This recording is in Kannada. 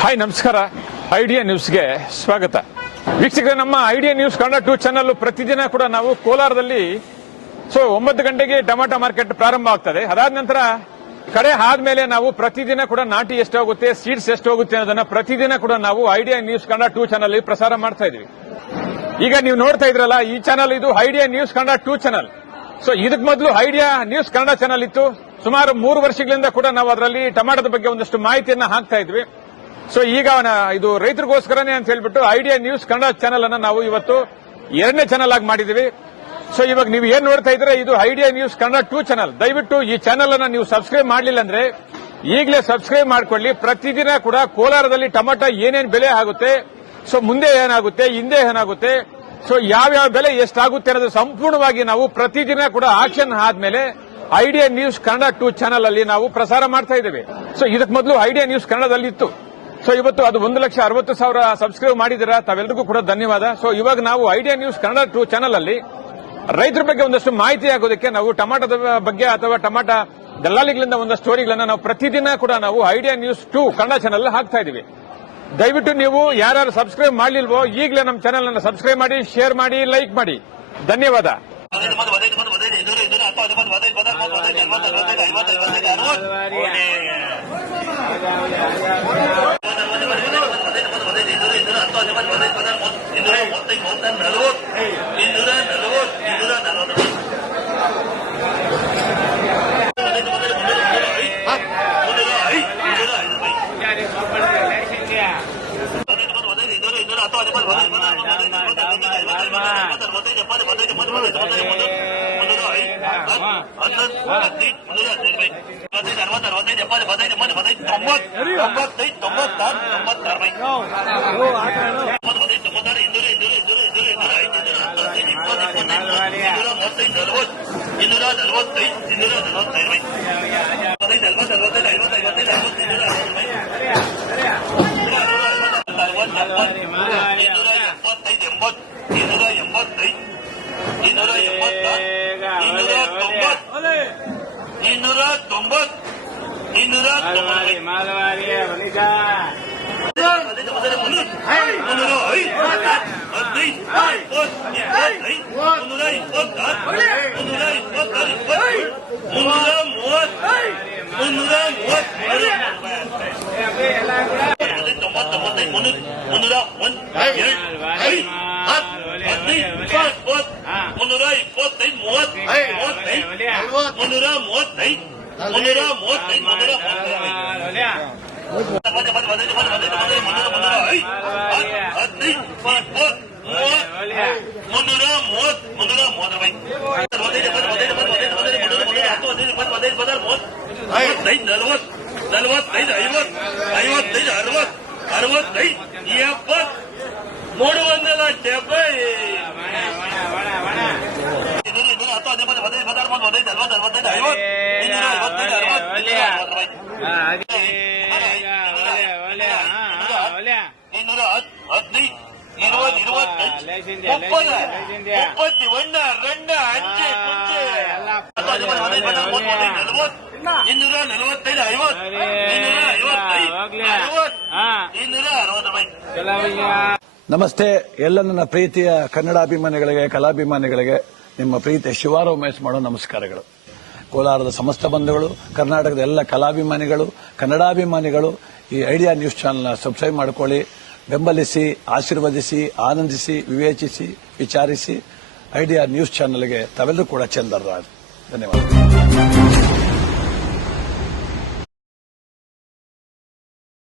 ಹಾಯ್ ನಮಸ್ಕಾರ. ಐಡಿಯಾ ನ್ಯೂಸ್ಗೆ ಸ್ವಾಗತ. ವೀಕ್ಷಕರೇ, ನಮ್ಮ ಐಡಿಯಾ ನ್ಯೂಸ್ ಕನ್ನಡ 2 ಚಾನಲ್ ಪ್ರತಿದಿನ ಕೂಡ ನಾವು ಕೋಲಾರದಲ್ಲಿ 9 ಗಂಟೆಗೆ ಟೊಮಾಟೊ ಮಾರ್ಕೆಟ್ ಪ್ರಾರಂಭ ಆಗ್ತದೆ. ಅದಾದ ನಂತರ ಕಡೆ ಆದ್ಮೇಲೆ ನಾವು ಪ್ರತಿದಿನ ಕೂಡ ನಾಟಿ ಎಷ್ಟು ಹೋಗುತ್ತೆ, ಸೀಡ್ಸ್ ಎಷ್ಟು ಹೋಗುತ್ತೆ ಅನ್ನೋದನ್ನ ಪ್ರತಿದಿನ ಕೂಡ ನಾವು ಐಡಿಯಾ ನ್ಯೂಸ್ ಕನ್ನಡ 2 ಚಾನಲ್ ಪ್ರಸಾರ ಮಾಡ್ತಾ ಇದೀವಿ. ಈಗ ನೀವು ನೋಡ್ತಾ ಇದ್ರಲ್ಲ, ಈ ಚಾನಲ್ ಇದು ಐಡಿಯಾ ನ್ಯೂಸ್ ಕನ್ನಡ 2 ಚಾನಲ್. ಇದಕ್ಕೆ ಮೊದಲು ಐಡಿಯಾ ನ್ಯೂಸ್ ಕನ್ನಡ ಚಾನಲ್ ಇತ್ತು. ಸುಮಾರು 3 ವರ್ಷಗಳಿಂದ ಕೂಡ ನಾವು ಅದರಲ್ಲಿ ಟೊಮಾಟೋದ ಬಗ್ಗೆ ಒಂದಷ್ಟು ಮಾಹಿತಿಯನ್ನ ಹಾಕ್ತಾ ಇದ್ವಿ. ಈಗ ಇದು ರೈತರಿಗೋಸ್ಕರನೇ ಅಂತ ಹೇಳ್ಬಿಟ್ಟು ಐಡಿಯಾ ನ್ಯೂಸ್ ಕನ್ನಡ ಚಾನಲ್ ಅನ್ನ ನಾವು ಇವತ್ತು 2ನೇ ಚಾನಲ್ ಆಗಿ ಮಾಡಿದೀವಿ. ಇವಾಗ ನೀವು ಏನ್ ನೋಡ್ತಾ ಇದ್ರೆ ಇದು ಐಡಿಯಾ ನ್ಯೂಸ್ ಕನ್ನಡ 2 ಚಾನಲ್. ದಯವಿಟ್ಟು ಈ ಚಾನಲ್ ಅನ್ನ ನೀವು ಸಬ್ಸ್ಕ್ರೈಬ್ ಮಾಡಲಿಲ್ಲ ಅಂದ್ರೆ ಈಗಲೇ ಸಬ್ಸ್ಕ್ರೈಬ್ ಮಾಡ್ಕೊಳ್ಳಿ. ಪ್ರತಿದಿನ ಕೂಡ ಕೋಲಾರದಲ್ಲಿ ಟೊಮಾಟೊ ಏನೇನು ಬೆಲೆ ಆಗುತ್ತೆ, ಮುಂದೆ ಏನಾಗುತ್ತೆ, ಹಿಂದೆ ಏನಾಗುತ್ತೆ, ಯಾವ್ಯಾವ ಬೆಲೆ ಎಷ್ಟಾಗುತ್ತೆ ಅನ್ನೋದು ಸಂಪೂರ್ಣವಾಗಿ ನಾವು ಪ್ರತಿದಿನ ಕೂಡ ಆಕ್ಷನ್ ಆದ್ಮೇಲೆ ಐಡಿಯಾ ನ್ಯೂಸ್ ಕನ್ನಡ 2 ಚಾನಲ್ ಅಲ್ಲಿ ನಾವು ಪ್ರಸಾರ ಮಾಡ್ತಾ ಇದ್ದೇವೆ. ಇದಕ್ಕೆ ಮೊದಲು ಐಡಿಯಾ ನ್ಯೂಸ್ ಕನ್ನಡದಲ್ಲಿ ಇತ್ತು. ಇವತ್ತು ಅದು 1,60,000 ಸಬ್ಸ್ಕ್ರೈಬ್ ಮಾಡಿದಿರಾ, ತಾವೆಲ್ಲರಿಗೂ ಕೂಡ ಧನ್ಯವಾದ. ಇವಾಗ ನಾವು ಐಡಿಯಾ ನ್ಯೂಸ್ ಕನ್ನಡ 2 ಚಾನಲ್ ಅಲ್ಲಿ ರೈತರ ಬಗ್ಗೆ ಒಂದಷ್ಟು ಮಾಹಿತಿ ಆಗೋದಕ್ಕೆ ನಾವು ಟೊಮಾಟೋದ ಬಗ್ಗೆ ಅಥವಾ ಟೊಮಾಟೊ ದಲ್ಲಾಳಿಗಳಿಂದ ಒಂದಷ್ಟು ಸ್ಟೋರಿಗಳನ್ನ ನಾವು ಪ್ರತಿದಿನ ಕೂಡ ನಾವು ಐಡಿಯಾ ನ್ಯೂಸ್ 2 ಕನ್ನಡ ಚಾನಲ್ ಹಾಕ್ತಾ ಇದೀವಿ. ದಯವಿಟ್ಟು ನೀವು ಯಾರು ಸಬ್ಸ್ಕ್ರೈಬ್ ಮಾಡಲಿಲ್ವೋ ಈಗಲೇ ನಮ್ಮ ಚಾನಲ್ ಅನ್ನು ಸಬ್ಸ್ಕ್ರೈಬ್ ಮಾಡಿ, ಶೇರ್ ಮಾಡಿ, ಲೈಕ್ ಮಾಡಿ. ಧನ್ಯವಾದ. ನಮಸ್ತೆ. ಎಲ್ಲ ನನ್ನ ಪ್ರೀತಿಯ ಕನ್ನಡಾಭಿಮಾನಿಗಳಿಗೆ, ಕಲಾಭಿಮಾನಿಗಳಿಗೆ ನಿಮ್ಮ ಪ್ರೀತಿಯ ಶಿವಾರ ಉಮೇಶ್ ಮಾಡೋ ನಮಸ್ಕಾರಗಳು. ಕೋಲಾರದ ಸಮಸ್ತ ಬಂಧುಗಳು, ಕರ್ನಾಟಕದ ಎಲ್ಲ ಕಲಾಭಿಮಾನಿಗಳು, ಕನ್ನಡಾಭಿಮಾನಿಗಳು ಈ ಐಡಿಯಾ ನ್ಯೂಸ್ ಚಾನೆಲ್ನ ಸಬ್ಸ್ಕ್ರೈಬ್ ಮಾಡಿಕೊಳ್ಳಿ, ಬೆಂಬಲಿಸಿ, ಆಶೀರ್ವದಿಸಿ, ಆನಂದಿಸಿ, ವಿವೇಚಿಸಿ, ವಿಚಾರಿಸಿ. ಐಡಿಯಾ ನ್ಯೂಸ್ ಚಾನೆಲ್ಗೆ ತಾವೆಲ್ಲರೂ ಕೂಡ ಚಂದರ್ರಾಜ್. ಧನ್ಯವಾದ.